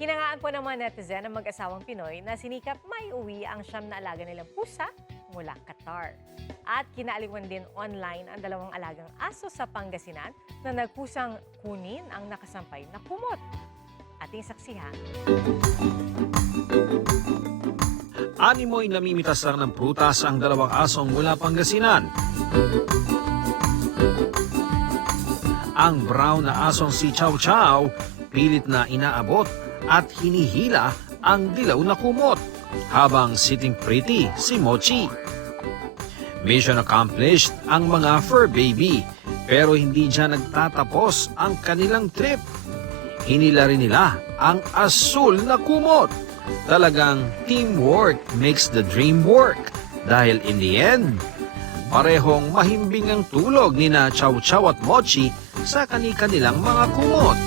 Hinangaan po ng mga netizen ang mag-asawang Pinoy na sinikap maiuwi ang siyam na alaga nilang pusa mula Qatar. At kinaaliwan din online ang dalawang alagang aso sa Pangasinan na nagkusang kunin ang nakasampay na kumot. Ating saksihan. Animoy namimitas lang ng prutas ang dalawang asong mula Pangasinan. Ang brown na asong si Chow Chow pilit na inaabot at hinihila ang dilaw na kumot, habang sitting pretty si Mochi. Mission accomplished ang mga fur baby, pero hindi dyan nagtatapos ang kanilang trip. Hinila rin nila ang asul na kumot. Talagang teamwork makes the dream work, dahil in the end, parehong mahimbing ang tulog ni na Chow Chow at Mochi sa kani-kanilang mga kumot.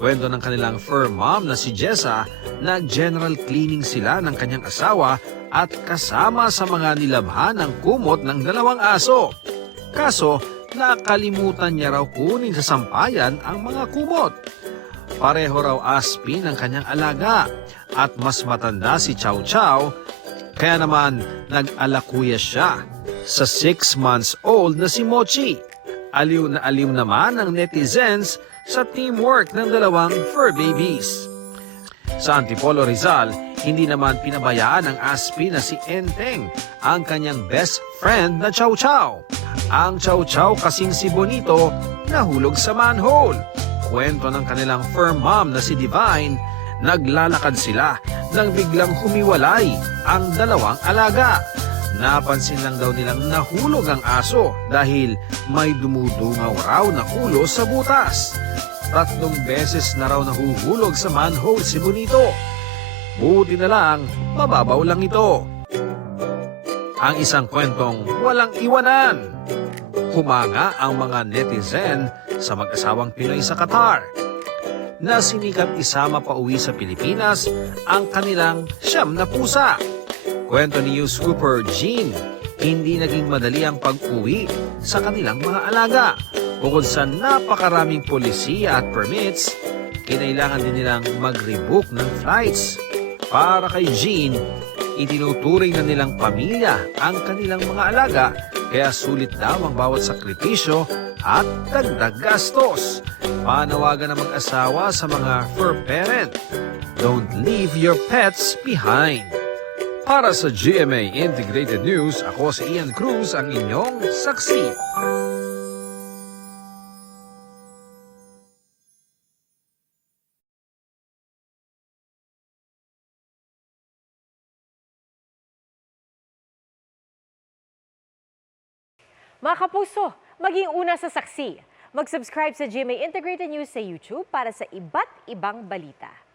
Kwento ng kanilang fur mom na si Jessa, nag-general cleaning sila ng kanyang asawa at kasama sa mga nilabhan ng kumot ng dalawang aso. Kaso, nakalimutan niya raw kunin sa sampayan ang mga kumot. Pareho raw aspin ng kanyang alaga at mas matanda si Chow Chow, kaya naman nag-alakuya siya sa 6 months old na si Mochi. Aliw na aliw naman ang netizens sa teamwork ng dalawang fur babies. Sa Antipolo, Rizal, hindi naman pinabayaan ng aspi na si Enteng ang kanyang best friend na Chow Chow. Ang Chow Chow kasing si Bonito nahulog sa manhole. Kwento ng kanilang fur mom na si Divine, naglalakad sila nang biglang humiwalay ang dalawang alaga. Napansin lang daw nilang nahulog ang aso dahil may dumudungaw raw na ulo sa butas. 3 beses na raw nahuhulog sa manhole si Bonito. Buti na lang, mababaw lang ito. Ang isang kwentong walang iwanan. Humanga ang mga netizen sa mag-asawang Pinoy sa Qatar na sinikap isama pa uwi sa Pilipinas ang kanilang 9 na pusa. Kwento ni News Cooper Jean, hindi naging madali ang pag-uwi sa kanilang mga alaga. Bukod sa napakaraming polisiya at permits, kinailangan din nilang mag-rebook ng flights. Para kay Jean, itinuturing na nilang pamilya ang kanilang mga alaga, kaya sulit daw ang bawat sakripisyo at dagdag gastos. Panawagan ng mag-asawa sa mga fur parent, don't leave your pets behind. Para sa GMA Integrated News, ako si Ian Cruz, ang inyong saksi. Mga kapuso, maging una sa saksi. Mag-subscribe sa GMA Integrated News sa YouTube para sa iba't ibang balita.